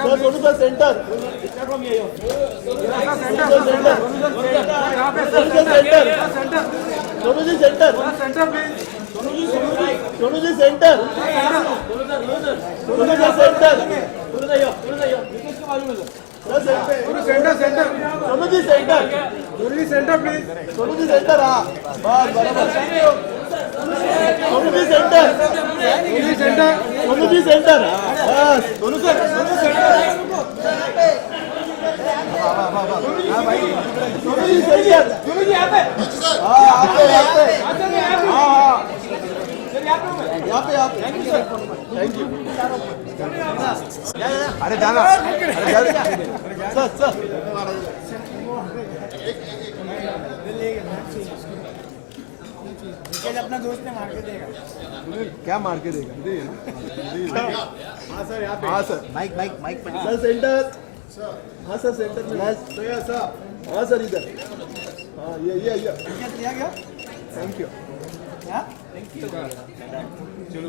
Sonu sir centre Sonu ji centre Sonu ji centre Sonu ji centre Sonu ji centre please Sonu ji centre हाँ बस बराबर सोनू जी सेंटर सोनू जी सेंटर बस Sonu sir Sonu centre Sonu ji centre Sonu ji यहाँ पे हाँ यहाँ पे हाँ यहाँ पे थैंक यू अरे जाना सर सर अपना दोस्त ने मार के देगा। क्या मार के देगा? हाँ सर यहाँ पे हाँ sir mic mic mic sir centre हाँ सर सेंटर में हाँ सर इधर हाँ ये दिया गया। थैंक यू चलो चलो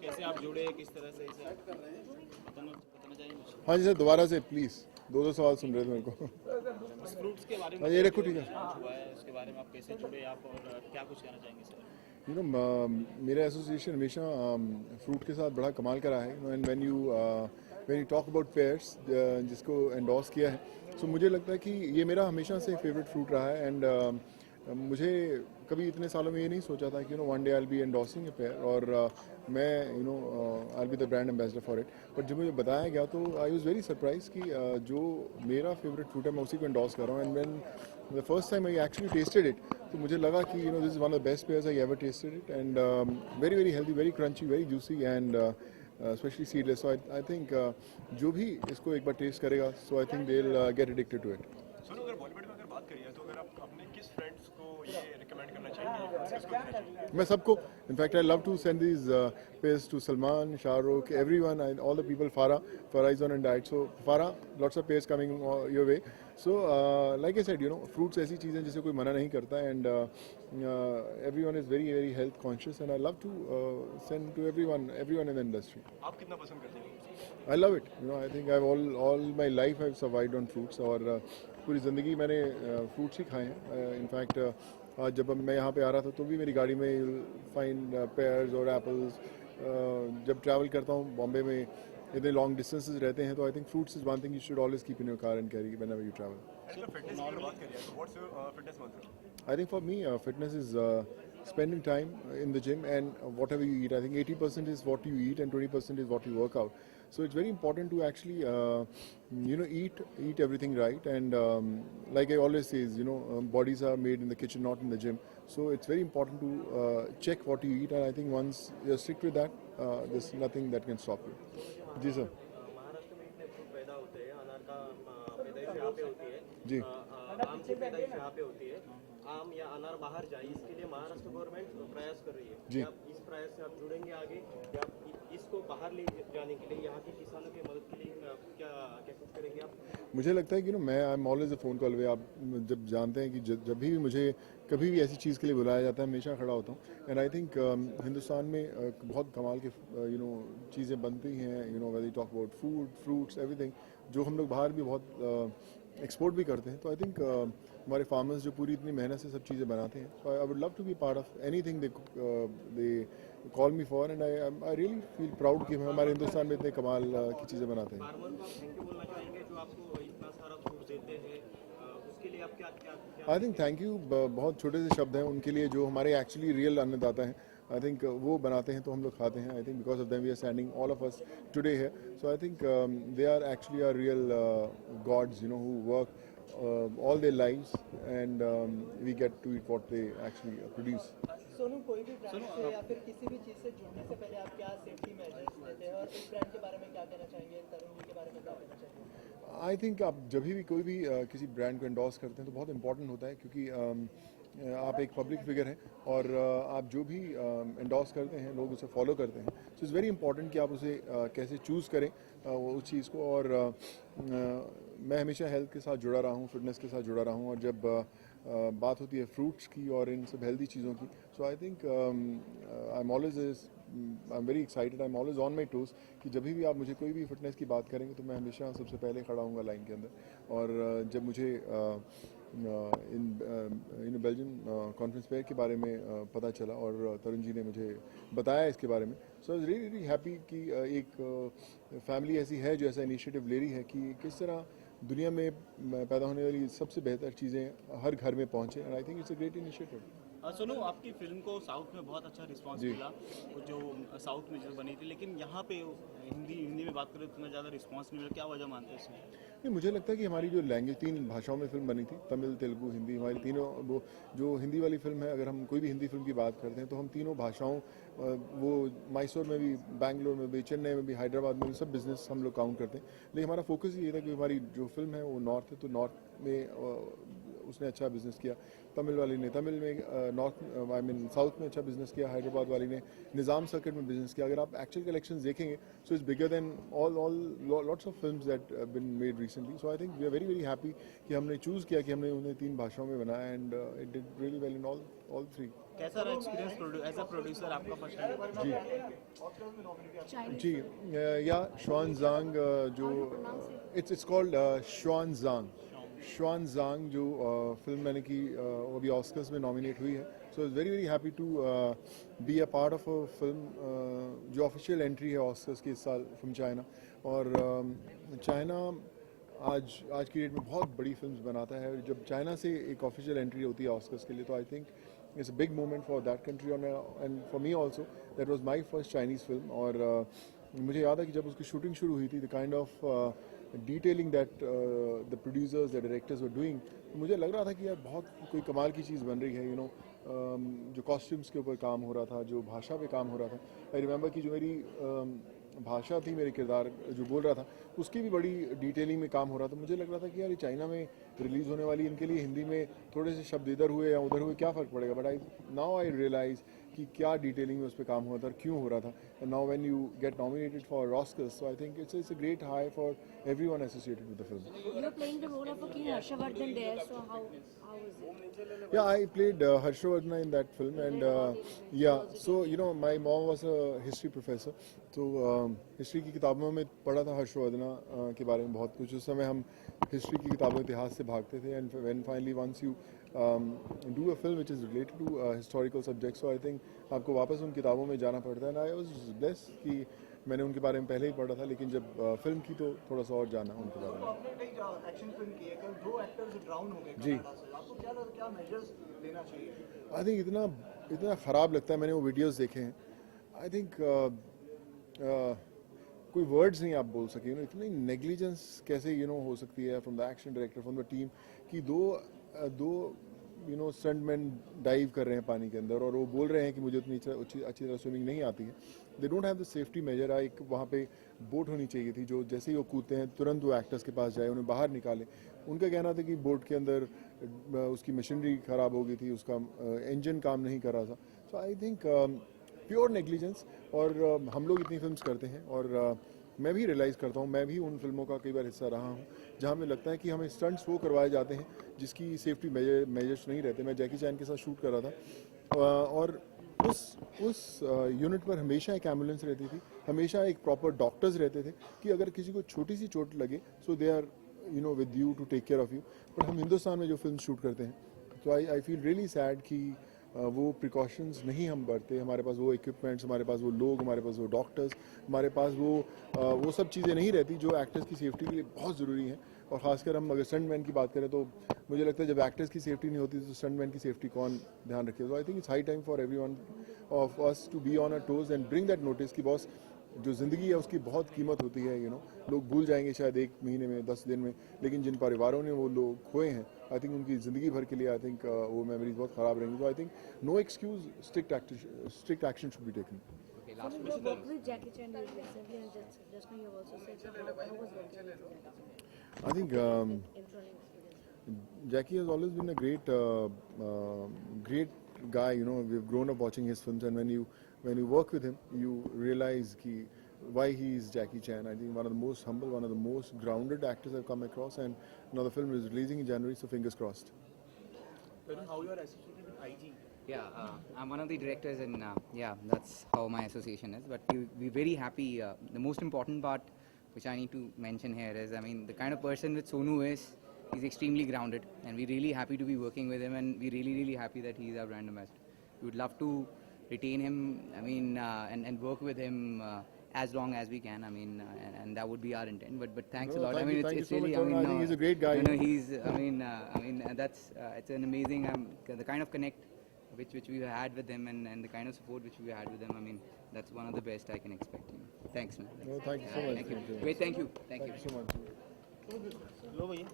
कैसे आप जुड़े, किस तरह से इसे बताना चाहिए मुझे। हाँ जी सर, दोबारा से प्लीज दो सवाल सुन रहे थे मेरे को। फ्रूट्स के बारे में ये रखो ठीक है। हुआ है, उसके बारे में आप कैसे जुड़े आप और क्या कुछ कहना चाहेंगे सर? मेरा एसोसिएशन हमेशा फ्रूट के साथ बड़ा कमाल करा है। And when you talk about pairs जिसको एंडोर्स किया है, सो मुझे लगता है कि ये मेरा हमेशा से फेवरेट फ्रूट रहा है। एंड मुझे कभी इतने सालों में ये नहीं सोचा था कि one day I will be endorsing a pair और मैं I will be the brand ambassador for it. But जब मुझे बताया गया तो आई वाज वेरी सरप्राइज कि जो मेरा फेवरेट फ्रूट है मैं उसी को एंडोर्स कर रहा हूँ। And when the first time I actually tested it, तो मुझे लगा कि this is one of the best pears I ever tested it. And very very healthy, very crunchy, very juicy and specially seedless. So I think जो भी इसको एक बार test करेगा, so I think they will get addicted to it. सुनो, अगर बॉलीवुड में अगर बात करिए तो अगर आप अपने किस फ्रेंड्स को ये रिकमेंड करना चाहेंगे? मैं सबको, in fact I love to send these pairs to Salman, Shahrukh, everyone, all the people. Farah is on a diet, so Farah, lots of pairs coming your way. So like I said, fruits ऐसी चीज़ है जिसे कोई मना नहीं करता. And everyone is very very health conscious, and I love to send to everyone in the industry. आप कितना पसंद करते हैं? I love it. I think I've all my life I've survived on fruits. और पूरी ज़िंदगी मैंने फ्रूट्स ही खाए हैं. इनफैक्ट आज जब मैं यहाँ पे आ रहा था तो भी मेरी गाड़ी में फाइंड पेयर्स और एप्पल्स. जब ट्रैवल करता हूँ बॉम्बे में, इतने लॉन्ग डिस्टेंसेस रहते हैं, तो I think fruits is one thing you should always keep in your car and carry whenever you travel. Fitness की अगर बात करिए तो व्हाट्स योर फिटनेस मंत्र? I think for me, fitness is spending time in the gym and whatever you eat. I think 80% is what you eat and 20% is what you work out. So it's very important to actually, eat everything right. And like I always say, bodies are made in the kitchen, not in the gym. So it's very important to check what you eat. And I think once you're strict with that, there's nothing that can stop you. Ji sir. Maharashtra में इतने fruit पैदा होते हैं, अनार का पैदाइश यहाँ पे होती है जी. आम की पैदाइश यहाँ पे होती है. आम या अनार बाहर जाए, इसके लिए महाराष्ट्र गवर्नमेंट प्रयास कर रही है. जी. आप इस प्रयास से आप जुड़ेंगे आगे, या इसको बाहर ले जाने के लिए, यहाँ के किसानों की मदद के लिए क्या कुछ करेंगे आप? मुझे लगता है कि मैं I am always a phone call way. आप जब जानते हैं कि जब भी मुझे कभी भी ऐसी चीज़ के लिए बुलाया जाता है, हमेशा खड़ा होता हूँ. एंड आई थिंक हिंदुस्तान में बहुत कमाल के चीज़ें बनती हैं. Whether you talk about food, fruits, everything, जो हम लोग बाहर भी बहुत एक्सपोर्ट भी करते हैं. तो आई थिंक हमारे फार्मर्स जो पूरी इतनी मेहनत से सब चीज़ें बनाते हैं, तो I would love to be part of anything they call me for. And I really feel proud कि हमारे हिंदुस्तान में इतने कमाल की चीज़ें बनाते हैं. फार्मर को आप थैंक यू बोलना चाहेंगे जो आपको इतना सारा फ्रूट देते हैं, उसके लिए आप क्या आई थिंक थैंक यू बहुत छोटे से शब्द हैं उनके लिए, जो हमारे एक्चुअली रियल अन्नदाता हैं. आई थिंक वो बनाते हैं तो हम लोग खाते हैं. I think because of them we are standing all of us today here. So I think they are actually are real gods who work all their lives, and we get to eat what they actually produce. Sonu, कोई भी brand से या फिर किसी भी चीज़ से जुड़ने से पहले आप क्या सेफ्टी मेजर्स लेते हैं, और इस ब्रांड के बारे में क्या कहना चाहेंगे, तरुण जी के बारे में क्या कहना चाहेंगे? आई थिंक आप जब भी कोई भी किसी ब्रांड को एंडोर्स करते हैं तो बहुत इंपॉर्टेंट होता है, क्योंकि आप एक पब्लिक फिगर हैं और आप जो भी एंडोर्स करते हैं लोग उसे फॉलो करते हैं. सो इट्स वेरी इंपॉर्टेंट कि आप उसे कैसे चूज़ करें उस चीज़ को. और मैं हमेशा हेल्थ के साथ जुड़ा रहा हूँ, फिटनेस के साथ जुड़ा रहा हूँ. और जब बात होती है फ्रूट्स की और इन सब हेल्दी चीज़ों की. So I think I am very excited, I am always on my toes कि जब भी आप मुझे कोई भी फिटनेस की बात करेंगे तो मैं हमेशा सबसे पहले खड़ा हूँगा लाइन के अंदर. और जब मुझे इन बेल्जियम कॉन्फ्रेंस फेयर के बारे में पता चला और तरुण जी ने मुझे बताया इसके बारे में, सो आई वाज रियली हैप्पी कि एक फैमिली ऐसी है जो ऐसा इनिशिएटिव ले रही है कि किस तरह दुनिया में पैदा होने वाली सबसे बेहतर चीज़ें हर घर में पहुँचे. And I think it's a great initiative. Sonu, आपकी फिल्म को साउथ में बहुत अच्छा रिस्पांस जी. मिला, वो जो साउथ में जो बनी थी, लेकिन यहाँ पे हिंदी में बात करें तो उतना ज़्यादा रिस्पांस नहीं मिला. क्या वजह मानते हैं इसमें? नहीं, मुझे लगता है कि हमारी जो लैंग्वेज 3 भाषाओं में फिल्म बनी थी, तमिल, तेलुगु, हिंदी, हमारी तीनों वो जो हिंदी वाली फिल्म है, अगर हम कोई भी हिंदी फिल्म की बात करते हैं तो हम तीनों भाषाओं वो मैसूर में भी, बैंगलोर में भी, चेन्नई में भी, हैदराबाद में भी सब बिजनेस हम लोग काउंट करते हैं. लेकिन हमारा फोकस ये था कि हमारी जो फिल्म है वो नॉर्थ है, तो नॉर्थ में उसने अच्छा बिजनेस किया. तमिल वाली ने तमिल में, नॉर्थ आई मीन साउथ में अच्छा बिजनेस किया. हैदराबाद वाली ने निज़ाम सर्किट में बिजनेस किया. अगर आप एक्चुअल कलेक्शंस देखेंगे so it's bigger than all lots of films that been made recently. So I think we are very very happy कि हमने चूज़ किया कि हमने उन्हें 3 भाषाओं में बनाया. And it did really well in all 3. कैसा रहा एक्सपीरियंस एज अ प्रोड्यूसर आपका फर्स्ट टाइम? जी, या श्वान ज़ांग जो इट्स कॉल्ड श्वान ज़ांग जो फिल्म मैंने की वो अभी ऑस्कर्स में नॉमिनेट हुई है. So is very very happy to be a part of a film जो ऑफिशियल एंट्री है ऑस्कर्स की इस साल फ्रॉम चाइना. और चाइना आज की डेट में बहुत बड़ी फिल्म्स बनाता है. जब चाइना से एक ऑफिशियल एंट्री होती है ऑस्कर्स के लिए तो I think it's a big moment for that country and for me also. That was my first Chinese film. और मुझे याद है कि जब उसकी शूटिंग शुरू हुई थी, the kind of detailing that the producers, the directors were doing, तो मुझे लग रहा था कि यार बहुत कोई कमाल की चीज़ बन रही है. जो कॉस्ट्यूम्स के ऊपर काम हो रहा था, जो भाषा पे काम हो रहा था. आई रिमेंबर कि जो मेरी भाषा थी, मेरे किरदार जो बोल रहा था, उसकी भी बड़ी डिटेलिंग में काम हो रहा था. मुझे लग रहा था कि यार ये चाइना में रिलीज़ होने वाली, इनके लिए हिंदी में थोड़े से शब्द इधर हुए या उधर हुए क्या फ़र्क पड़ेगा. बट नाउ आई रियलाइज़ कि क्या डिटेलिंग में उस पर काम हुआ था और क्यों हो रहा था. And now when you get nominated for Oscars, so I think it's a great high for everyone associated with the film. You're playing the role of a King Harshavardhan there, so how is it? Yeah, I played Harshavardhana in that film, and yeah, so my mom was a history professor, so history की किताबों में पढ़ा था हर्षवर्धना के बारे में बहुत कुछ. उस समय हम हिस्ट्री की किताबों इतिहास से भागते थे. And when finally once you do a film which is related to historical subjects, so I think आपको वापस उन किताबों में जाना पड़ता है. And I was blessed कि मैंने उनके बारे में पहले ही पढ़ा था, लेकिन जब फिल्म की तो थोड़ा सा और जाना उनके बारे में. आपने कई एक्शन फिल्म की है, कल 2 एक्टर्स ड्राउन हो गए जी. कनाडा से. आपको क्या मेजर्स लेना चाहिए? आई थिंक इतना ख़राब लगता है. मैंने वो वीडियोस देखे हैं. आई थिंक कोई वर्ड्स नहीं आप बोल सके. इतनी नेग्लिजेंस कैसे हो सकती है from the action director, from the team, कि दो स्टंटमैन डाइव कर रहे हैं पानी के अंदर और वो बोल रहे हैं कि मुझे उतनी अच्छी तरह स्विमिंग नहीं आती है. They don't have the safety major. एक वहाँ पे बोट होनी चाहिए थी जो जैसे ही वो कूदते हैं तुरंत वो एक्टर्स के पास जाए, उन्हें बाहर निकाले. उनका कहना था कि बोट के अंदर उसकी मशीनरी ख़राब हो गई थी, उसका इंजन काम नहीं कर रहा था. सो आई थिंक प्योर नेग्लिजेंस. और हम लोग इतनी फिल्म्स करते हैं और मैं भी रियलाइज़ करता हूँ, मैं भी उन फिल्मों का कई बार हिस्सा रहा हूँ जहाँ हमें लगता है कि हमें स्टंट्स वो करवाए जाते हैं जिसकी सेफ्टी मेजर्स नहीं रहते. मैं जैकी चैन के साथ शूट कर रहा था और उस यूनिट पर हमेशा एक एम्बुलेंस रहती थी, हमेशा एक प्रॉपर डॉक्टर्स रहते थे कि अगर किसी को छोटी सी चोट लगे so they are with you to take care of you. But हम हिंदुस्तान में जो फिल्म शूट करते हैं तो आई फील रियली सैड कि वो प्रिकॉशंस नहीं हम बरते. हमारे पास वो इक्विपमेंट्स, हमारे पास वो लोग, हमारे पास वो डॉक्टर्स, हमारे पास वो सब चीज़ें नहीं रहती जो एक्टर्स की सेफ्टी के लिए बहुत ज़रूरी हैं. और ख़ासकर हम अगर स्टंटमैन की बात करें तो मुझे लगता है जब एक्टर्स की सेफ्टी नहीं होती तो स्टंटमैन की सेफ्टी कौन ध्यान रखे. तो I think it's high time for everyone of us to be on a toes and bring that notice कि बॉस जो ज़िंदगी है उसकी बहुत कीमत होती है. लोग भूल जाएंगे शायद 1 महीने में, 10 दिन में, लेकिन जिन परिवारों ने वो लोग खोए हैं आई थिंक उनकी ज़िंदगी भर के लिए आई थिंक वो मेमोरीज बहुत ख़राब रहेंगी. तो I think no excuse, strict action should be taken. So you worked with Jackie Chan recently, and just now you also said that how was working with Jackie Chan? I think In front experience. Jackie has always been a great guy. We've grown up watching his films, and when you work with him, you realize why he is Jackie Chan. I think one of the most humble, one of the most grounded actors I've come across. And now the film is releasing in January, so fingers crossed. how you are associated with IG? Yeah, I'm one of the directors, and yeah, that's how my association is. But we're very happy. The most important part, which I need to mention here, is I mean the kind of person that Sonu is. He's extremely grounded, and we're really happy to be working with him, and we're really happy that he's our brand ambassador. We would love to retain him. I mean, and work with him as long as we can. I mean, and that would be our intent. But thanks a lot. Thank I mean, you, thank it's you so really. much, I mean, Varun. I think he's a great guy. You know, he's. I mean, that's it's an amazing. The kind of connect which we had with him, and the kind of support which we had with him. I mean, that's one of the best I can expect. You know. Thanks, man. No, thank you so much. Thank you. Great. Thank you. Thank you. Thank you so much. लो भैया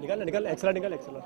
निकल निकल extra निकल extra